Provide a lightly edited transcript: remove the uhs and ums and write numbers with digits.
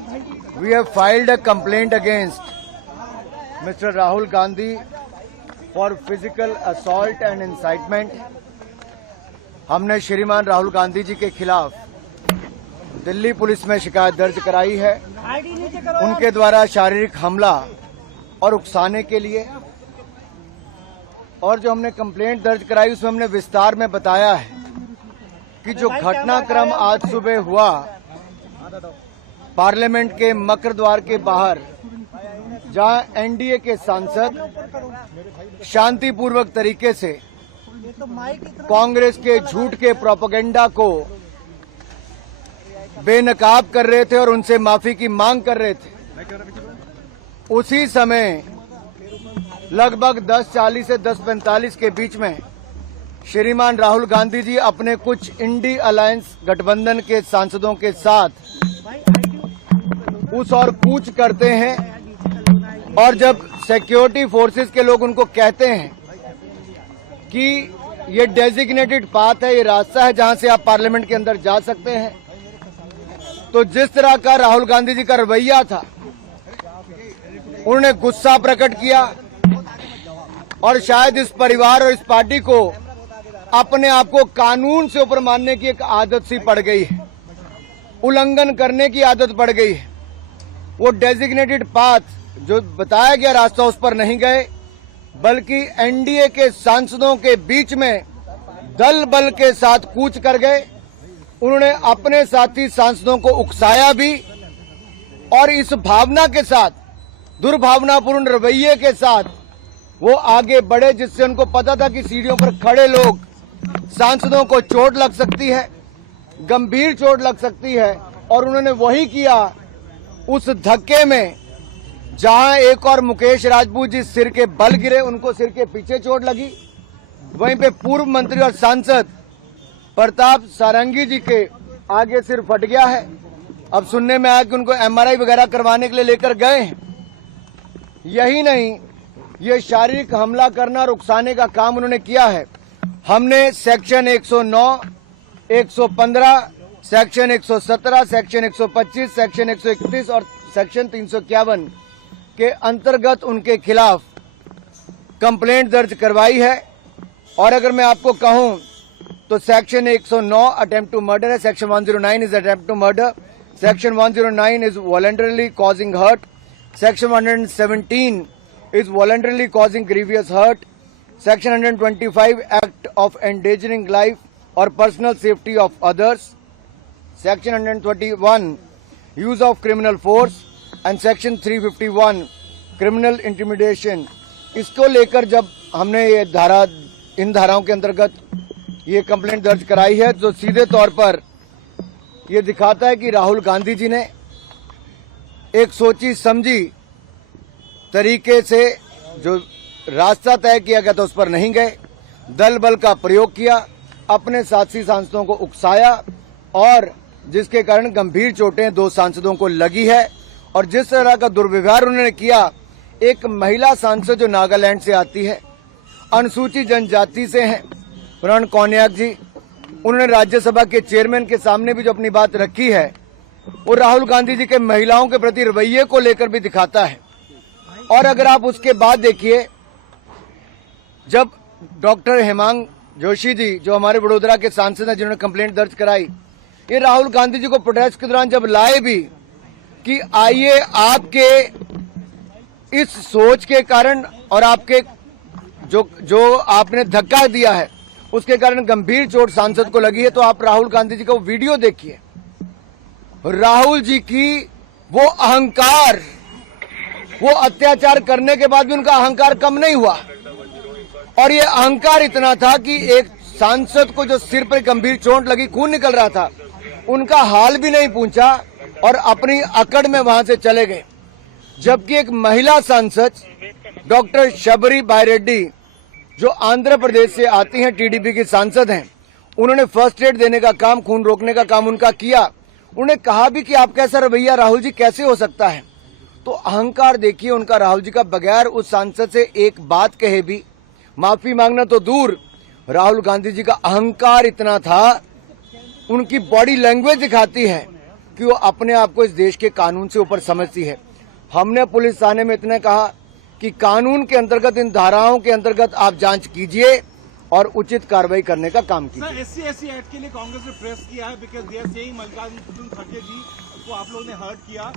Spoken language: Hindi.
We have filed a complaint against Mr. Rahul Gandhi for physical assault and incitement. हमने श्रीमान राहुल गांधी जी के खिलाफ दिल्ली पुलिस में शिकायत दर्ज कराई है उनके द्वारा शारीरिक हमला और उकसाने के लिए। और जो हमने कंप्लेंट दर्ज कराई उसमें हमने विस्तार में बताया है कि जो घटनाक्रम आज सुबह हुआ पार्लियामेंट के मकर द्वार के बाहर, जहां एनडीए के सांसद शांतिपूर्वक तरीके से कांग्रेस के झूठ के प्रोपेगेंडा को बेनकाब कर रहे थे और उनसे माफी की मांग कर रहे थे, उसी समय लगभग 10:40 से 10:45 के बीच में श्रीमान राहुल गांधी जी अपने कुछ इंडी अलायंस गठबंधन के सांसदों के साथ उस और कूच करते हैं। और जब सिक्योरिटी फोर्सेस के लोग उनको कहते हैं कि ये डेजिग्नेटेड पाथ है, ये रास्ता है जहां से आप पार्लियामेंट के अंदर जा सकते हैं, तो जिस तरह का राहुल गांधी जी का रवैया था, उन्होंने गुस्सा प्रकट किया और शायद इस परिवार और इस पार्टी को अपने आप को कानून से ऊपर मानने की एक आदत सी पड़ गई है, उल्लंघन करने की आदत पड़ गई है। वो डेजिग्नेटेड पाथ जो बताया गया रास्ता उस पर नहीं गए, बल्कि एनडीए के सांसदों के बीच में दल बल के साथ कूच कर गए। उन्होंने अपने साथी सांसदों को उकसाया भी और इस भावना के साथ, दुर्भावनापूर्ण रवैये के साथ वो आगे बढ़े, जिससे उनको पता था कि सीढ़ियों पर खड़े लोग सांसदों को चोट लग सकती है, गंभीर चोट लग सकती है। और उन्होंने वही किया। उस धक्के में जहां एक और मुकेश राजपूत जी सिर के बल गिरे, उनको सिर के पीछे चोट लगी, वहीं पे पूर्व मंत्री और सांसद प्रताप सारंगी जी के आगे सिर फट गया है। अब सुनने में आया कि उनको एमआरआई वगैरह करवाने के लिए लेकर गए हैं। यही नहीं, ये शारीरिक हमला करना और उकसाने का काम उन्होंने किया है। हमने सेक्शन 109, 115, सेक्शन 117, सेक्शन 125, सेक्शन 131 और सेक्शन 351 के अंतर्गत उनके खिलाफ कंप्लेंट दर्ज करवाई है। और अगर मैं आपको कहूं तो सेक्शन 109 अटेम्प्ट टू मर्डर है, section 109 is attempt to murder, section 109 is voluntarily causing hurt, section 117 is voluntarily causing grievous hurt, section 125 act of endangering life or personal safety of others, section 121 use of criminal force and section 351 criminal intimidation। इसको लेकर जब हमने ये इन धाराओं के अंतर्गत ये कंप्लेंट दर्ज कराई है, तो सीधे तौर पर ये दिखाता है कि राहुल गांधी जी ने एक सोची समझी तरीके से जो रास्ता तय किया गया था उस पर नहीं गए, दल बल का प्रयोग किया, अपने साथी सांसदों को उकसाया और जिसके कारण गंभीर चोटें 2 सांसदों को लगी है। और जिस तरह का दुर्व्यवहार उन्होंने किया, एक महिला सांसद जो नागालैंड से आती है, अनुसूचित जनजाति से हैं, प्रण कौनियाक जी, उन्होंने राज्यसभा के चेयरमैन के सामने भी जो अपनी बात रखी है, वो राहुल गांधी जी के महिलाओं के प्रति रवैये को लेकर भी दिखाता है। और अगर आप उसके बाद देखिए, जब डॉक्टर हेमांग जोशी जी जो हमारे वडोदरा के सांसद हैं, जिन्होंने कंप्लेंट दर्ज कराई, ये राहुल गांधी जी को प्रोटेस्ट के दौरान जब लाए भी कि आइए आपके इस सोच के कारण और आपके जो आपने धक्का दिया है उसके कारण गंभीर चोट सांसद को लगी है, तो आप राहुल गांधी जी का वो वीडियो देखिए। राहुल जी की वो अहंकार, वो अत्याचार करने के बाद भी उनका अहंकार कम नहीं हुआ। और ये अहंकार इतना था कि एक सांसद को जो सिर पर गंभीर चोट लगी, खून निकल रहा था, उनका हाल भी नहीं पूछा और अपनी अकड़ में वहां से चले गए। जबकि एक महिला सांसद डॉक्टर शबरी बायरेड्डी जो आंध्र प्रदेश से आती हैं, टीडीपी की सांसद हैं, उन्होंने फर्स्ट एड देने का काम, खून रोकने का काम उनका किया। उन्होंने कहा भी कि आपका ऐसा रवैया राहुल जी कैसे हो सकता है। तो अहंकार देखिए उनका राहुल जी का, बगैर उस सांसद से एक बात कहे भी माफी मांगना तो दूर, राहुल गांधी जी का अहंकार इतना था, उनकी बॉडी लैंग्वेज दिखाती है कि वो अपने आप को इस देश के कानून से ऊपर समझती है। हमने पुलिस थाने में इतना कहा कि कानून के अंतर्गत, इन धाराओं के अंतर्गत आप जांच कीजिए और उचित कार्रवाई करने का काम कीजिए। सर, SC/SC एक्ट के लिए कांग्रेस ने प्रेस किया है because they are saying Mallikarjun खड़गे जी को आप लोग ने हर्ट किया।